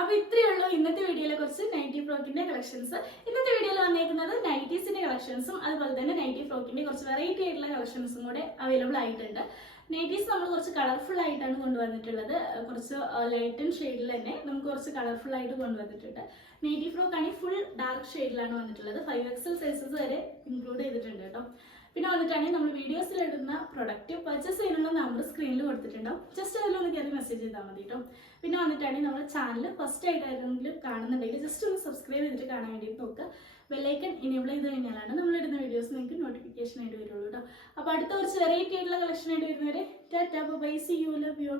അപ്പൊ ഇത്രയേ ഉള്ളൂ ഇന്നത്തെ വീഡിയോയിലെ കുറച്ച് നൈറ്റി ഫ്രോക്കിന്റെ കളക്ഷൻസ് ഇന്നത്തെ വീഡിയോയിൽ വന്നേക്കുന്നത് നൈറ്റീസിന്റെ കളക്ഷൻസും അതുപോലെ തന്നെ നൈറ്റി ഫ്രോക്കിന്റെ കുറച്ച് വെറൈറ്റി ആയിട്ടുള്ള കളക്ഷൻസും കൂടെ അവൈലബിൾ ആയിട്ടുണ്ട്. നൈറ്റീസ് നമ്മൾ കുറച്ച് കളർഫുൾ ആയിട്ടാണ് കൊണ്ടുവന്നിട്ടുള്ളത്. കുറച്ച് ലൈറ്റൻ ഷെയ്ഡിൽ തന്നെ നമുക്ക് കുറച്ച് കളർഫുൾ ആയിട്ട് കൊണ്ടുവന്നിട്ടുണ്ട്. നൈറ്റി ഫ്രോക്ക് ആണെങ്കിൽ ഫുൾ ഡാർക്ക് ഷെയ്ഡിലാണ് വന്നിട്ടുള്ളത്. ഫൈവ് എക്സൽ സൈസസ് വരെ ഇൻക്ലൂഡ് ചെയ്തിട്ടുണ്ട് കേട്ടോ. പിന്നെ വന്നിട്ടാണെങ്കിൽ നമ്മൾ വീഡിയോസിൽ ഇടുന്ന പ്രൊഡക്റ്റ് പർച്ചേസ് ചെയ്യുന്ന നമ്പർ സ്ക്രീനിൽ കൊടുത്തിട്ടുണ്ടാവും. ജസ്റ്റ് അതിലൊന്ന് കയറി മെസ്സേജ് ചെയ്താൽ മതി കേട്ടോ പിന്നെ വന്നിട്ടാണെങ്കിൽ നമ്മുടെ ചാനൽ ഫസ്റ്റ് ആയിട്ടായിരുന്നെങ്കിലും കാണുന്നുണ്ടെങ്കിൽ ജസ്റ്റ് ഒന്ന് സബ്സ്ക്രൈബ് ചെയ്തിട്ട് കാണാൻ വേണ്ടിയിട്ട് നോക്കുക. ബെല്ലൈക്കൺ ഇനേബിൾ ചെയ്ത് കഴിഞ്ഞാലാണ് നമ്മൾ ഇടുന്ന വീഡിയോസ് നിങ്ങൾക്ക് നോട്ടിഫിക്കേഷൻ ആയിട്ട് വരുള്ളൂ കേട്ടോ അപ്പോൾ അടുത്ത കുറച്ച് വെറൈറ്റി ആയിട്ടുള്ള കളക്ഷൻ ആയിട്ട് വരുന്നവരെ tata bye see you love you